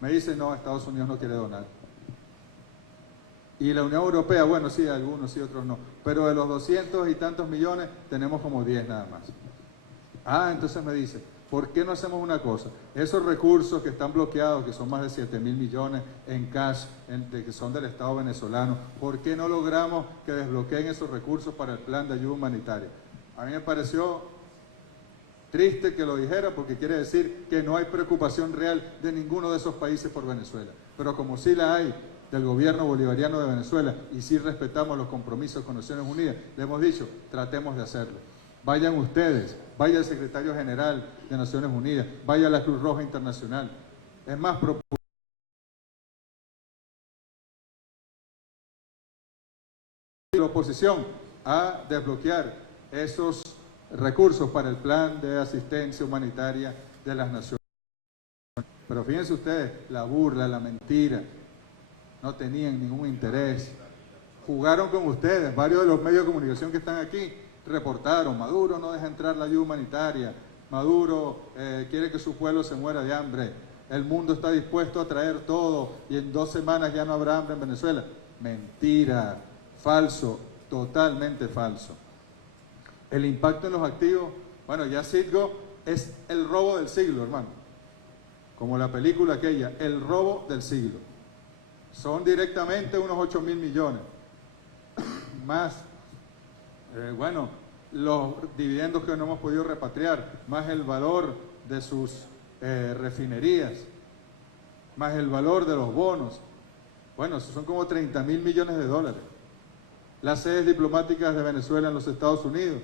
Me dice, no, Estados Unidos no quiere donar. Y la Unión Europea, bueno, sí, algunos sí, otros no. Pero de los 200 y tantos millones, tenemos como 10 nada más. Ah, entonces me dice, ¿por qué no hacemos una cosa? Esos recursos que están bloqueados, que son más de 7.000 millones en cash, que son del Estado venezolano, ¿por qué no logramos que desbloqueen esos recursos para el plan de ayuda humanitaria? A mí me pareció triste que lo dijera porque quiere decir que no hay preocupación real de ninguno de esos países por Venezuela. Pero como sí la hay del gobierno bolivariano de Venezuela y sí respetamos los compromisos con Naciones Unidas, le hemos dicho, tratemos de hacerlo. Vayan ustedes, vaya el secretario general de Naciones Unidas, vaya la Cruz Roja Internacional. Es más, la oposición a desbloquear esos recursos para el plan de asistencia humanitaria de las Naciones Unidas. Pero fíjense ustedes, la burla, la mentira, no tenían ningún interés. Jugaron con ustedes, varios de los medios de comunicación que están aquí reportaron, Maduro no deja entrar la ayuda humanitaria, Maduro quiere que su pueblo se muera de hambre, el mundo está dispuesto a traer todo y en 2 semanas ya no habrá hambre en Venezuela. Mentira, falso, totalmente falso. El impacto en los activos, bueno, ya Citgo es el robo del siglo, hermano. Como la película aquella, el robo del siglo. Son directamente unos 8.000 millones. Más, bueno, los dividendos que no hemos podido repatriar, más el valor de sus refinerías, más el valor de los bonos. Bueno, son como 30.000 millones de dólares. Las sedes diplomáticas de Venezuela en los Estados Unidos,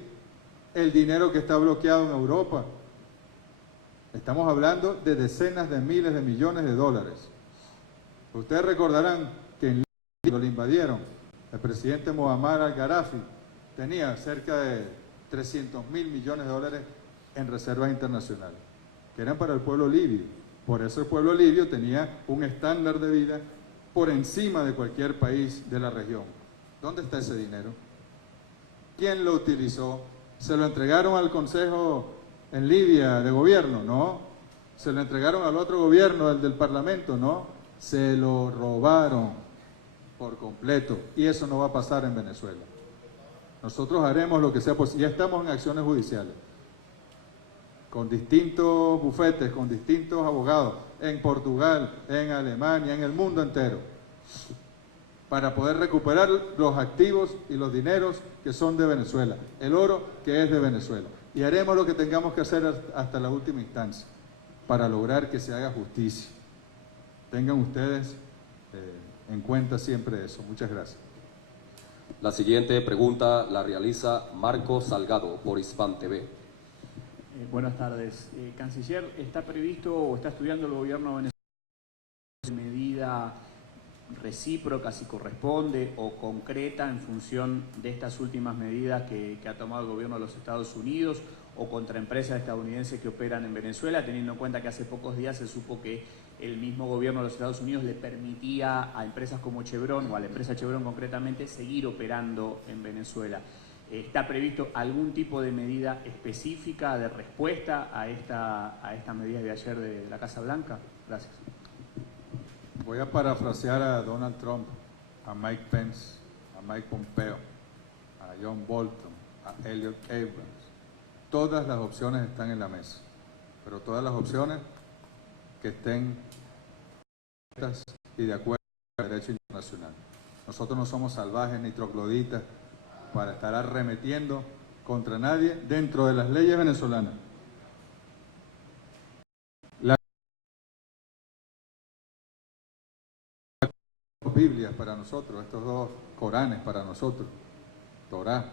el dinero que está bloqueado en Europa. Estamos hablando de decenas de miles de millones de dólares. Ustedes recordarán que en Libia, cuando le invadieron, el presidente Muammar al-Gaddafi tenía cerca de 300.000 millones de dólares en reservas internacionales, que eran para el pueblo libio. Por eso el pueblo libio tenía un estándar de vida por encima de cualquier país de la región. ¿Dónde está ese dinero? ¿Quién lo utilizó? ¿Se lo entregaron al Consejo en Libia de gobierno? No. ¿Se lo entregaron al otro gobierno, el del Parlamento? No. Se lo robaron por completo y eso no va a pasar en Venezuela. Nosotros haremos lo que sea posible. Ya estamos en acciones judiciales con distintos bufetes, con distintos abogados en Portugal, en Alemania, en el mundo entero, para poder recuperar los activos y los dineros que son de Venezuela, el oro que es de Venezuela. Y haremos lo que tengamos que hacer hasta la última instancia para lograr que se haga justicia. Tengan ustedes en cuenta siempre eso. Muchas gracias. La siguiente pregunta la realiza Marco Salgado por Hispan TV. Buenas tardes. Canciller, ¿está previsto o está estudiando el gobierno venezolano medida recíproca, si corresponde, o concreta en función de estas últimas medidas que ha tomado el gobierno de los Estados Unidos o contra empresas estadounidenses que operan en Venezuela, teniendo en cuenta que hace pocos días se supo que el mismo gobierno de los Estados Unidos le permitía a empresas como Chevron, o a la empresa Chevron concretamente, seguir operando en Venezuela? ¿Está previsto algún tipo de medida específica de respuesta a esta medida de ayer de la Casa Blanca? Gracias. Voy a parafrasear a Donald Trump, a Mike Pence, a Mike Pompeo, a John Bolton, a Elliot Abrams. Todas las opciones están en la mesa, pero todas las opciones que estén y de acuerdo con el derecho internacional. Nosotros no somos salvajes ni trogloditas para estar arremetiendo contra nadie dentro de las leyes venezolanas. Las Biblias para nosotros, estos 2 Coranes para nosotros, Torá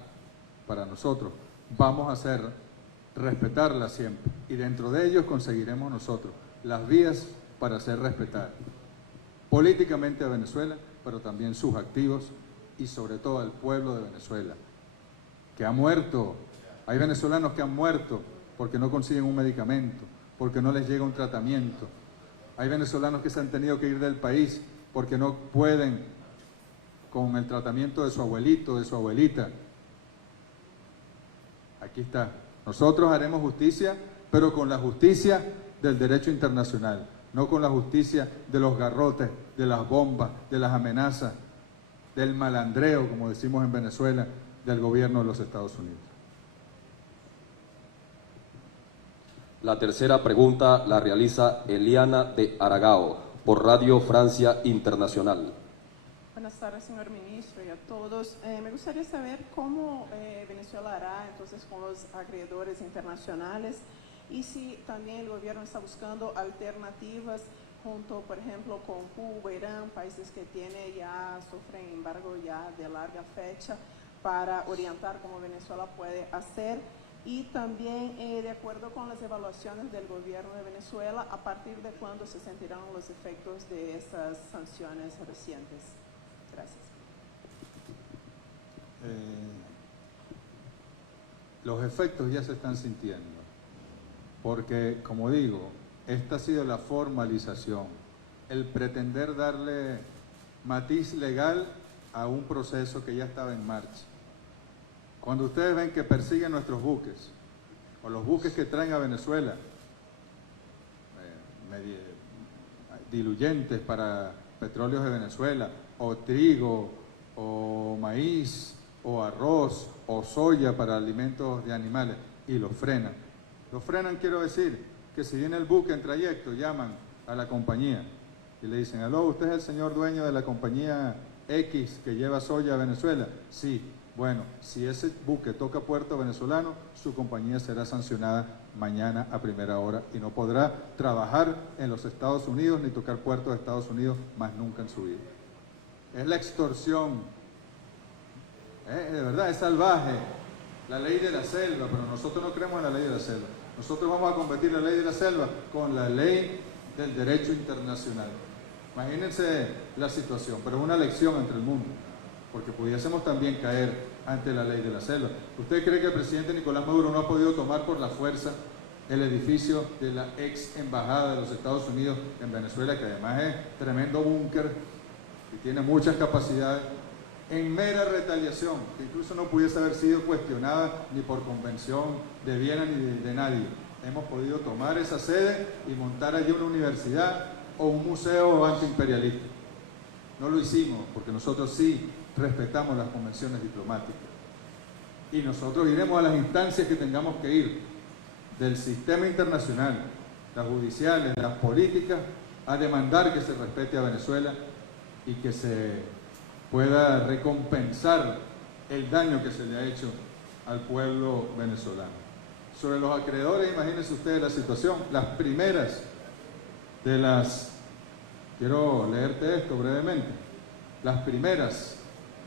para nosotros, vamos a hacer respetarlas siempre y dentro de ellos conseguiremos nosotros las vías para hacer respetar políticamente a Venezuela, pero también sus activos y sobre todo al pueblo de Venezuela, que ha muerto. Hay venezolanos que han muerto porque no consiguen un medicamento, porque no les llega un tratamiento. Hay venezolanos que se han tenido que ir del país porque no pueden con el tratamiento de su abuelito, de su abuelita. Aquí está. Nosotros haremos justicia, pero con la justicia del derecho internacional. no con la justicia de los garrotes, de las bombas, de las amenazas, del malandreo, como decimos en Venezuela, del gobierno de los Estados Unidos. La tercera pregunta la realiza Eliana de Aragao, por Radio Francia Internacional. Buenas tardes, señor ministro, y a todos. Me gustaría saber cómo Venezuela hará entonces con los acreedores internacionales y si también el gobierno está buscando alternativas junto, por ejemplo, con Cuba, Irán, países que sufren embargo ya de larga fecha, para orientar cómo Venezuela puede hacer. Y también, de acuerdo con las evaluaciones del gobierno de Venezuela, ¿a partir de cuándo se sentirán los efectos de esas sanciones recientes? Gracias. Los efectos ya se están sintiendo, porque, como digo, esta ha sido la formalización, el pretender darle matiz legal a un proceso que ya estaba en marcha. Cuando ustedes ven que persiguen nuestros buques, o los buques que traen a Venezuela, diluyentes para petróleos de Venezuela, o trigo, o maíz, o arroz, o soya para alimentos de animales, y los frenan. Los frenan, quiero decir, que si viene el buque en trayecto, llaman a la compañía y le dicen: aló, ¿usted es el señor dueño de la compañía X que lleva soya a Venezuela? Sí. Bueno, si ese buque toca puerto venezolano, su compañía será sancionada mañana a primera hora y no podrá trabajar en los Estados Unidos ni tocar puertos de Estados Unidos más nunca en su vida. Es la extorsión, de verdad, es salvaje, la ley de la selva, pero nosotros no creemos en la ley de la selva. Nosotros vamos a combatir la ley de la selva con la ley del derecho internacional. Imagínense la situación, pero es una lección entre el mundo, porque pudiésemos también caer ante la ley de la selva. ¿Usted cree que el presidente Nicolás Maduro no ha podido tomar por la fuerza el edificio de la ex embajada de los Estados Unidos en Venezuela, que además es tremendo búnker y tiene muchas capacidades, en mera retaliación, que incluso no pudiese haber sido cuestionada ni por convención de Viena ni de nadie? Hemos podido tomar esa sede y montar allí una universidad o un museo antiimperialista. No lo hicimos porque nosotros sí respetamos las convenciones diplomáticas y nosotros iremos a las instancias que tengamos que ir, del sistema internacional, las judiciales, las políticas, a demandar que se respete a Venezuela y que se pueda recompensar el daño que se le ha hecho al pueblo venezolano. Sobre los acreedores, imagínense ustedes la situación. Las primeras de las, quiero leerte esto brevemente, las primeras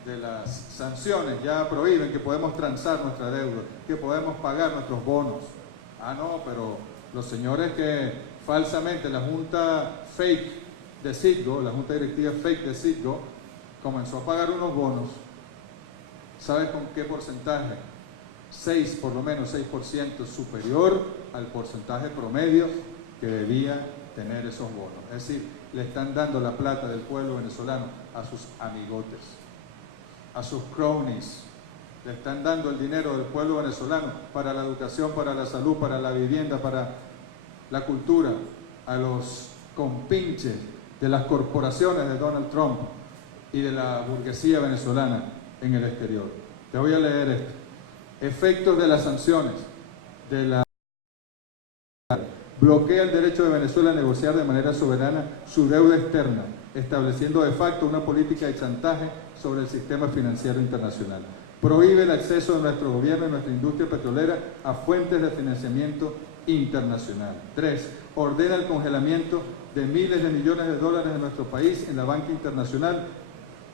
de las sanciones ya prohíben que podemos transar nuestra deuda, que podemos pagar nuestros bonos. Ah, no, pero los señores que falsamente la junta fake de Citgo, la junta directiva fake de Citgo, comenzó a pagar unos bonos, ¿sabes con qué porcentaje? 6, por lo menos 6% superior al porcentaje promedio que debía tener esos bonos. Es decir, le están dando la plata del pueblo venezolano a sus amigotes, a sus cronies. Le están dando el dinero del pueblo venezolano para la educación, para la salud, para la vivienda, para la cultura, a los compinches de las corporaciones de Donald Trump y de la burguesía venezolana en el exterior. Te voy a leer esto. Efectos de las sanciones, bloquea el derecho de Venezuela a negociar de manera soberana su deuda externa, estableciendo de facto una política de chantaje sobre el sistema financiero internacional. Prohíbe el acceso de nuestro gobierno y nuestra industria petrolera a fuentes de financiamiento internacional. 3. Ordena el congelamiento de miles de millones de dólares de nuestro país en la banca internacional,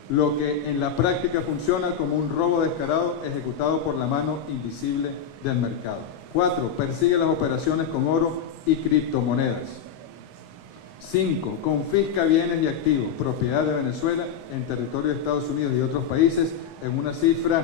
lo que en la práctica funciona como un robo descarado ejecutado por la mano invisible del mercado. 4. Persigue las operaciones con oro y criptomonedas. 5. Confisca bienes y activos, propiedad de Venezuela en territorio de Estados Unidos y otros países, en una cifra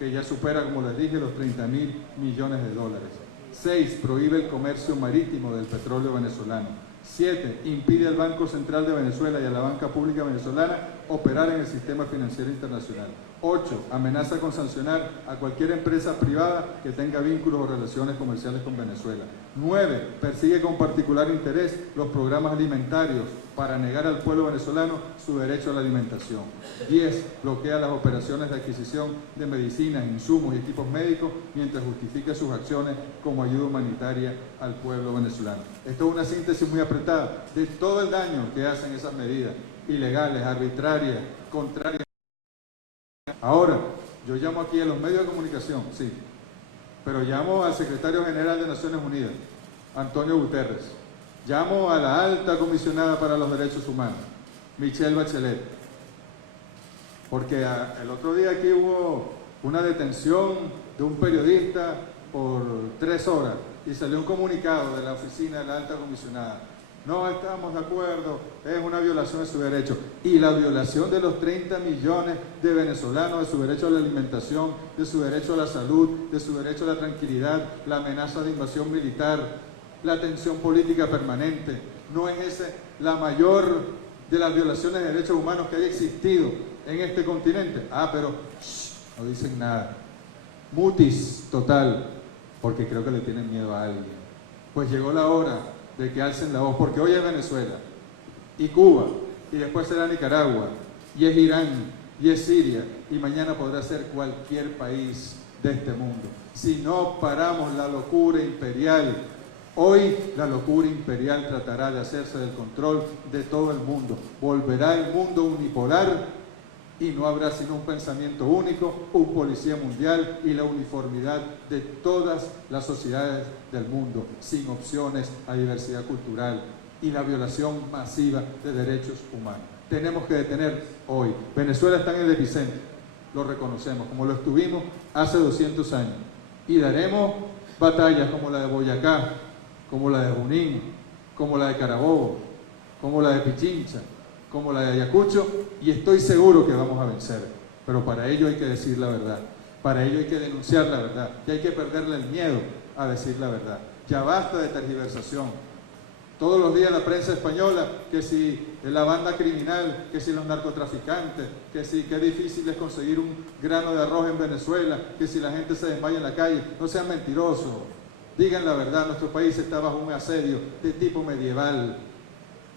que ya supera, como les dije, los 30.000 millones de dólares. 6. Prohíbe el comercio marítimo del petróleo venezolano. 7. Impide al Banco Central de Venezuela y a la banca pública venezolana operar en el sistema financiero internacional. 8. Amenaza con sancionar a cualquier empresa privada que tenga vínculos o relaciones comerciales con Venezuela. 9. Persigue con particular interés los programas alimentarios para negar al pueblo venezolano su derecho a la alimentación. 10. Bloquea las operaciones de adquisición de medicinas, insumos y equipos médicos mientras justifica sus acciones como ayuda humanitaria al pueblo venezolano. Esto es una síntesis muy apretada de todo el daño que hacen esas medidas ilegales, arbitrarias, contrarias. Ahora, yo llamo aquí a los medios de comunicación, sí, pero llamo al secretario general de Naciones Unidas, Antonio Guterres, llamo a la alta comisionada para los derechos humanos, Michelle Bachelet, porque el otro día aquí hubo una detención de un periodista por 3 horas y salió un comunicado de la oficina de la alta comisionada. No estamos de acuerdo, es una violación de su derecho. Y la violación de los 30 millones de venezolanos, de su derecho a la alimentación, de su derecho a la salud, de su derecho a la tranquilidad, la amenaza de invasión militar, la tensión política permanente. ¿No es esa la mayor de las violaciones de derechos humanos que haya existido en este continente? Pero no dicen nada. Mutis total, porque creo que le tienen miedo a alguien. Pues llegó la hora de que alcen la voz, porque hoy es Venezuela, y Cuba, y después será Nicaragua, y es Irán, y es Siria, y mañana podrá ser cualquier país de este mundo. Si no paramos la locura imperial, hoy la locura imperial tratará de hacerse del control de todo el mundo. Volverá el mundo unipolar y no habrá sino un pensamiento único, un policía mundial y la uniformidad de todas las sociedades del mundo, sin opciones a diversidad cultural y la violación masiva de derechos humanos. Tenemos que detener hoy. Venezuela está en el epicentro, lo reconocemos, como lo estuvimos hace 200 años. Y daremos batallas como la de Boyacá, como la de Junín, como la de Carabobo, como la de Pichincha, como la de Ayacucho, y estoy seguro que vamos a vencer. Pero para ello hay que decir la verdad, para ello hay que denunciar la verdad, y hay que perderle el miedo a decir la verdad. Ya basta de tergiversación. Todos los días la prensa española, que si la banda criminal, que si los narcotraficantes, que si qué difícil es conseguir un grano de arroz en Venezuela, que si la gente se desmaya en la calle. No sean mentirosos, digan la verdad. Nuestro país está bajo un asedio de tipo medieval,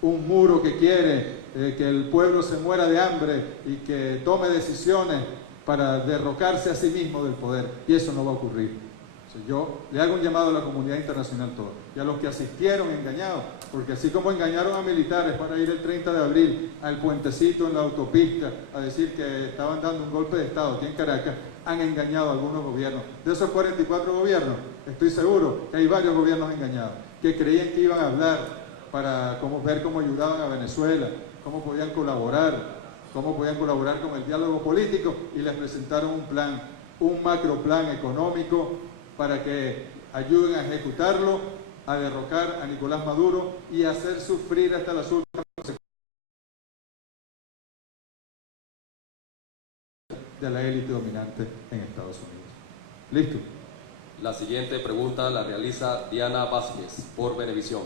un muro que quiere que el pueblo se muera de hambre y que tome decisiones para derrocarse a sí mismo del poder, y eso no va a ocurrir. Yo le hago un llamado a la comunidad internacional toda, y a los que asistieron engañados, porque así como engañaron a militares para ir el 30 de abril al puentecito en la autopista a decir que estaban dando un golpe de Estado aquí en Caracas, han engañado a algunos gobiernos. De esos 44 gobiernos, estoy seguro que hay varios gobiernos engañados, que creían que iban a hablar para ver cómo ayudaban a Venezuela, cómo podían colaborar con el diálogo político, y les presentaron un plan, un macroplan económico para que ayuden a ejecutarlo, a derrocar a Nicolás Maduro y a hacer sufrir hasta las últimas consecuencias de la élite dominante en Estados Unidos. ¿Listo? La siguiente pregunta la realiza Diana Vázquez por Venevisión.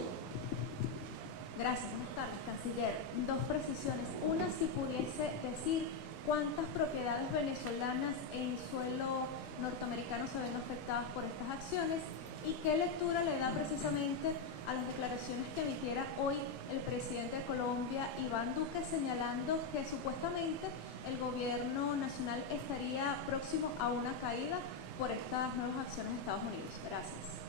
Gracias, buenas tardes, canciller. 2 precisiones. Una, si pudiese decir cuántas propiedades venezolanas en suelo norteamericano se ven afectadas por estas acciones, y qué lectura le da precisamente a las declaraciones que emitiera hoy el presidente de Colombia, Iván Duque, señalando que supuestamente el gobierno nacional estaría próximo a una caída por estas nuevas acciones de Estados Unidos. Gracias.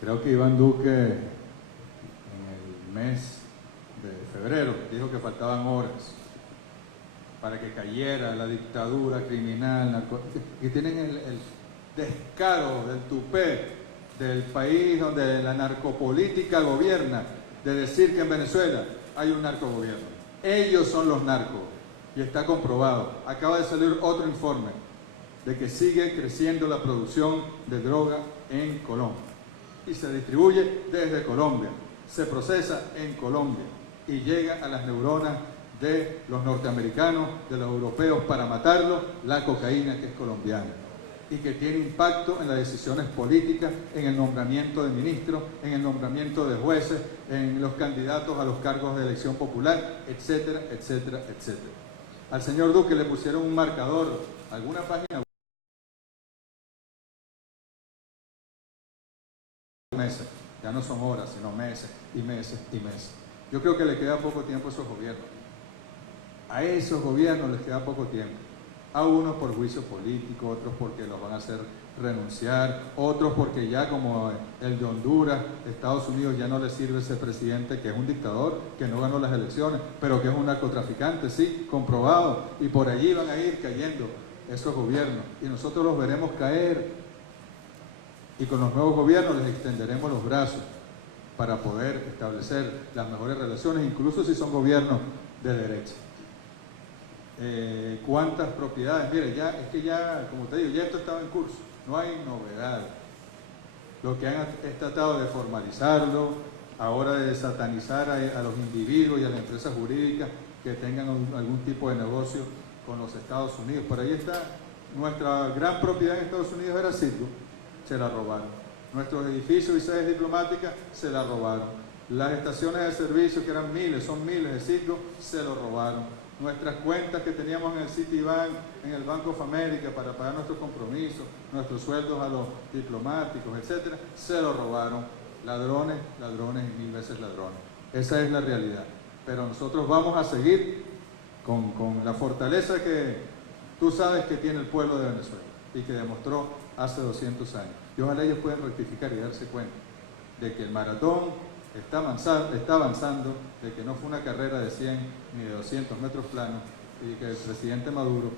Creo que Iván Duque en el mes de febrero dijo que faltaban horas para que cayera la dictadura criminal, que tienen el descaro del tupé del país donde la narcopolítica gobierna, de decir que en Venezuela hay un narcogobierno. Ellos son los narcos, y está comprobado. Acaba de salir otro informe de que sigue creciendo la producción de droga en Colombia, y se distribuye desde Colombia, se procesa en Colombia, y llega a las neuronas de los norteamericanos, de los europeos, para matarlos, la cocaína que es colombiana. y que tiene impacto en las decisiones políticas, en el nombramiento de ministros, en el nombramiento de jueces, en los candidatos a los cargos de elección popular, etcétera, etcétera, etcétera. Al señor Duque le pusieron un marcador, alguna página meses, ya no son horas, sino meses y meses y meses. Yo creo que le queda poco tiempo a esos gobiernos. A esos gobiernos les queda poco tiempo. A unos por juicio político, otros porque los van a hacer renunciar, otros porque ya como el de Honduras, Estados Unidos ya no le sirve ese presidente que es un dictador, que no ganó las elecciones, pero que es un narcotraficante, sí, comprobado, y por allí van a ir cayendo esos gobiernos, y nosotros los veremos caer, y con los nuevos gobiernos les extenderemos los brazos para poder establecer las mejores relaciones, incluso si son gobiernos de derecha. ¿Cuántas propiedades? Mire, ya, es que ya, como te digo, ya esto estaba en curso, no hay novedad. Lo que han tratado de formalizarlo, ahora de satanizar a los individuos y a las empresas jurídicas que tengan algún tipo de negocio con los Estados Unidos. Por ahí está, nuestra gran propiedad en Estados Unidos era Citgo, se la robaron. Nuestros edificios y sedes diplomáticas se la robaron. Las estaciones de servicio, que eran miles, son miles de Citgo, se lo robaron. Nuestras cuentas que teníamos en el Citibank, en el Bank of America para pagar nuestros compromisos, nuestros sueldos a los diplomáticos, etcétera, se lo robaron. Ladrones, ladrones y mil veces ladrones. Esa es la realidad. Pero nosotros vamos a seguir con la fortaleza que tú sabes que tiene el pueblo de Venezuela y que demostró hace 200 años. Y ojalá ellos puedan rectificar y darse cuenta de que el maratón está avanzando, de que no fue una carrera de 100 ni de 200 metros planos, y que el presidente Maduro,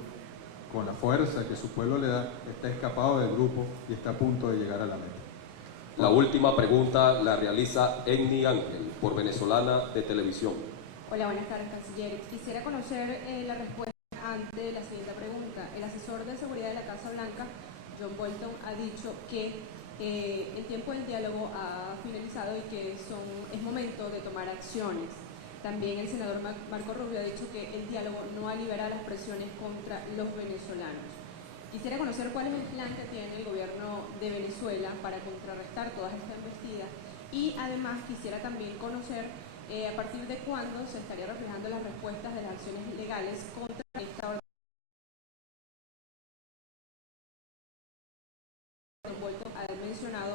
con la fuerza que su pueblo le da, está escapado del grupo y está a punto de llegar a la meta. La última pregunta la realiza Enni Ángel, por Venezolana de Televisión. Hola, buenas tardes, canciller. Quisiera conocer la respuesta ante la siguiente pregunta. El asesor de seguridad de la Casa Blanca, John Bolton, ha dicho que el tiempo del diálogo ha finalizado y que es momento de tomar acciones. También el senador Marco Rubio ha dicho que el diálogo no aliviará las presiones contra los venezolanos. Quisiera conocer cuál es el plan que tiene el gobierno de Venezuela para contrarrestar todas estas embestidas, y además quisiera también conocer a partir de cuándo se estaría reflejando las respuestas de las acciones legales contra esta orden. Ha mencionado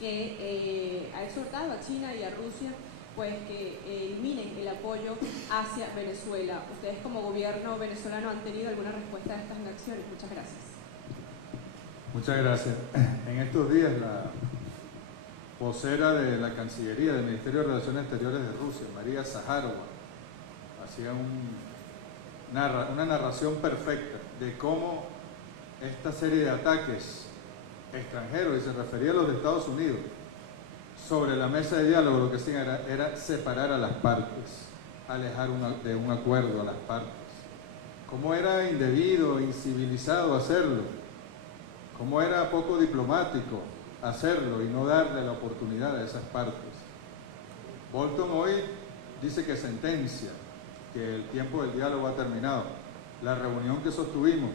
que ha exhortado a China y a Rusia pues que eliminen el apoyo hacia Venezuela. ¿Ustedes como gobierno venezolano han tenido alguna respuesta a estas acciones? Muchas gracias. Muchas gracias. En estos días la vocera de la Cancillería del Ministerio de Relaciones Exteriores de Rusia, María Zaharova, hacía una narración perfecta de cómo esta serie de ataques extranjeros, y se refería a los de Estados Unidos, sobre la mesa de diálogo, lo que hacían era separar a las partes, alejar de un acuerdo a las partes. Cómo era indebido, incivilizado hacerlo, cómo era poco diplomático hacerlo y no darle la oportunidad a esas partes. Bolton hoy dice que sentencia que el tiempo del diálogo ha terminado. La reunión que sostuvimos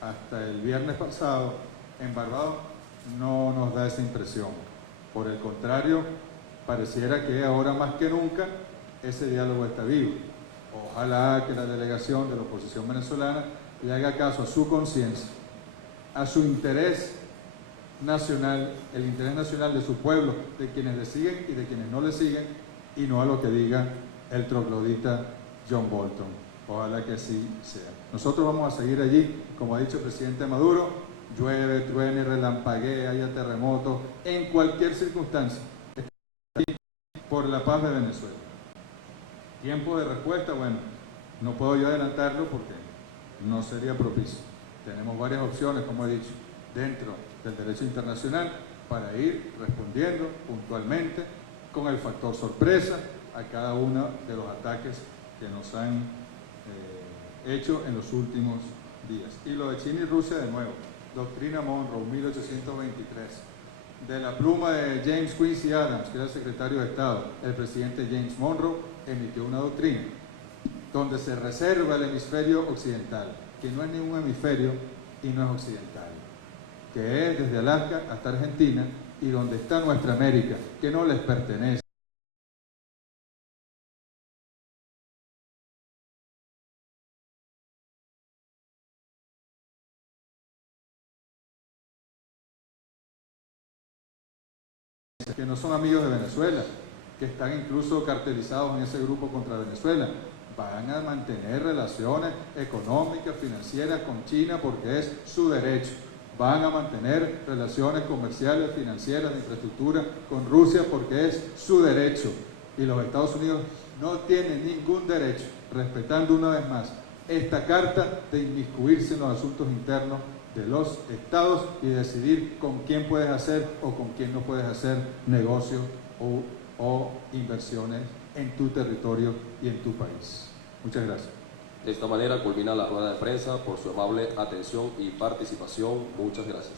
hasta el viernes pasado en Barbados no nos da esa impresión. Por el contrario, pareciera que ahora más que nunca ese diálogo está vivo. Ojalá que la delegación de la oposición venezolana le haga caso a su conciencia, a su interés nacional, el interés nacional de su pueblo, de quienes le siguen y de quienes no le siguen, y no a lo que diga el troglodita John Bolton. Ojalá que así sea. Nosotros vamos a seguir allí, como ha dicho el presidente Maduro, llueve, truene, relampaguee, haya terremotos, en cualquier circunstancia, por la paz de Venezuela. Tiempo de respuesta, bueno, no puedo yo adelantarlo porque no sería propicio. Tenemos varias opciones, como he dicho, dentro del derecho internacional para ir respondiendo puntualmente con el factor sorpresa a cada uno de los ataques que nos han hecho en los últimos días. Y lo de China y Rusia de nuevo. Doctrina Monroe, 1823, de la pluma de James Quincy Adams, que era el secretario de Estado. El presidente James Monroe emitió una doctrina donde se reserva el hemisferio occidental, que no es ningún hemisferio y no es occidental. que es desde Alaska hasta Argentina, y donde está nuestra América, que no les pertenece. Que no son amigos de Venezuela, que están incluso cartelizados en ese grupo contra Venezuela, van a mantener relaciones económicas, financieras con China porque es su derecho. Van a mantener relaciones comerciales, financieras, de infraestructura con Rusia porque es su derecho. Y los Estados Unidos no tienen ningún derecho, respetando una vez más esta carta, de inmiscuirse en los asuntos internos de los estados y decidir con quién puedes hacer o con quién no puedes hacer negocios o inversiones en tu territorio y en tu país. Muchas gracias. De esta manera culmina la rueda de prensa. Por su amable atención y participación, muchas gracias.